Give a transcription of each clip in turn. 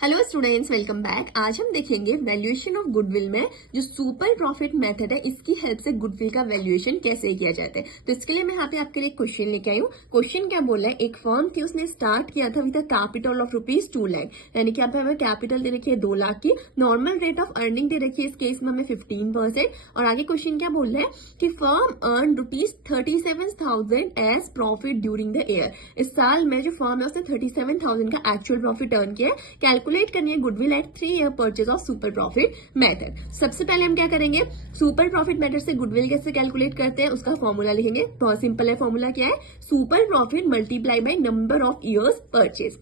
Hello students, welcome back. आज हम देखेंगे वैल्यूएशन ऑफ गुडविल में जो सुपर प्रॉफिट मेथड है इसकी हेल्प से गुडविल का वैल्यूएशन कैसे किया जाता है। तो इसके लिए मैं यहाँ पे आपके लिए क्वेश्चन लेके आई हूँ। क्वेश्चन क्या बोला है, एक फर्म थी, उसने स्टार्ट किया था with a capital of ₹2 lakh, यानी कि यहाँ पे हमें कैपिटल दे रखी है 2 लाख की। नॉर्मल रेट ऑफ अर्निंग दे रखी है इस केस में हमें 15%। और आगे क्वेश्चन क्या बोल रहा है कि firm earn ₹37,000 as profit during the year. इस साल में जो फर्म है उसने 37,000 का एक्चुअल प्रॉफिट अर्न किया। कैलकुलेट करनी है goodwill at 3 year purchase of super profit method. सबसे पहले हम क्या करेंगे, सुपर प्रॉफिट मेथड से गुडविल कैसे कैलकुलेट करते हैं उसका फॉर्मूला लिखेंगे। बहुत सिंपल है, फॉर्मूला क्या है, super profit multiply by number of years purchase.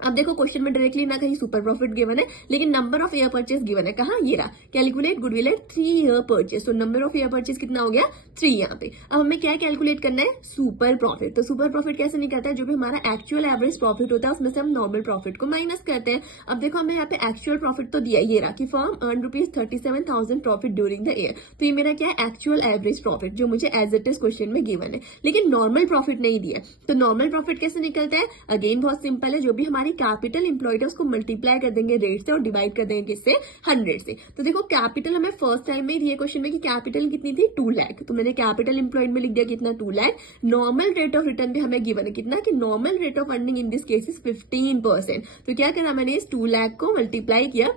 अब देखो क्वेश्चन में डायरेक्टली ना कहीं सुपर प्रॉफिट गिवन है, लेकिन number of year purchase given है। कहा, ये रहा, calculate goodwill at 3 year purchase. तो नंबर ऑफ ईयर परचेज कितना हो गया, 3 यहाँ पे। अब हमें क्या कैलकुलेट करना है, सुपर प्रॉफिट। तो सुपर प्रॉफिट कैसे निकलता है, जो भी हमारा एक्चुअल एवरेज प्रॉफिट होता है उसमें से हम नॉर्मल प्रॉफिट को माइनस करते हैं। अब देखो हमें यहाँ पे एक्चुअल प्रॉफिट तो दिया, ये रहा कि firm earn ₹37,000 profit during the year. तो ये मेरा क्या है, एक्चुअल एवरेज प्रॉफिट, जो मुझे एज इट इज क्वेश्चन में गिवन है, लेकिन नॉर्मल प्रॉफिट नहीं दिया। तो नॉर्मल प्रॉफिट कैसे निकलता है, अगेन बहुत सिंपल है, जो भी हमारी कैपिटल इंप्लॉयड है उसको मल्टीप्लाई कर देंगे रेट से और डिवाइड कर देंगे किससे, 100 से। तो देखो कैपिटल हमें फर्स्ट टाइम में दिए क्वेश्चन में कि कैपिटल कितनी थी, 2 लाख। तो मैंने कैपिटल इंप्लॉयड में लिख दिया कितना, 2 lakh. Normal rate of return भी हमें गिवन है कितना, कि normal rate of earning in this case is 15%। तो क्या करा मैंने, इस 2 लाख को मल्टीप्लाई किया,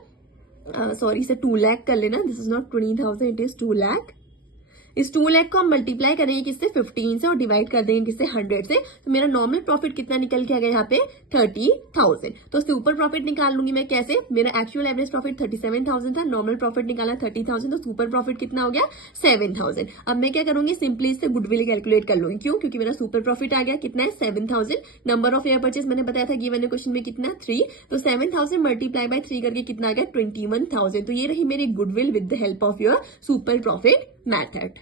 सॉरी इसे 2 लाख कर लेना, this is not 20,000, it is 2 lakh. इस 2 लाख को हम मल्टीप्लाई करेंगे किससे, 15 से, और डिवाइड कर देंगे किससे, 100 से। तो मेरा नॉर्मल प्रॉफिट कितना निकल के आ गया यहाँ पे, 30,000। तो सुपर प्रॉफिट निकाल लूंगी मैं कैसे, मेरा एक्चुअल एवरेज प्रॉफिट 37,000 था, नॉर्मल प्रॉफिट निकाला 30,000, तो सुपर प्रॉफिट कितना हो गया, 7,000। अब मैं क्या करूंगी, सिंपली इससे गुडविल कैलकुलेट कर लूंगी। क्यों, क्योंकि मेरा सुपर प्रॉफिट आ गया कितना है, 7,000। नंबर ऑफ ईयर परचेज मैंने बताया था गिवन क्वेश्चन में कितना, 3। तो 7,000 मल्टीप्लाई बाय 3 करके कितना आ गया, 21,000। तो ये रही मेरी goodwill with the help of your super profit method.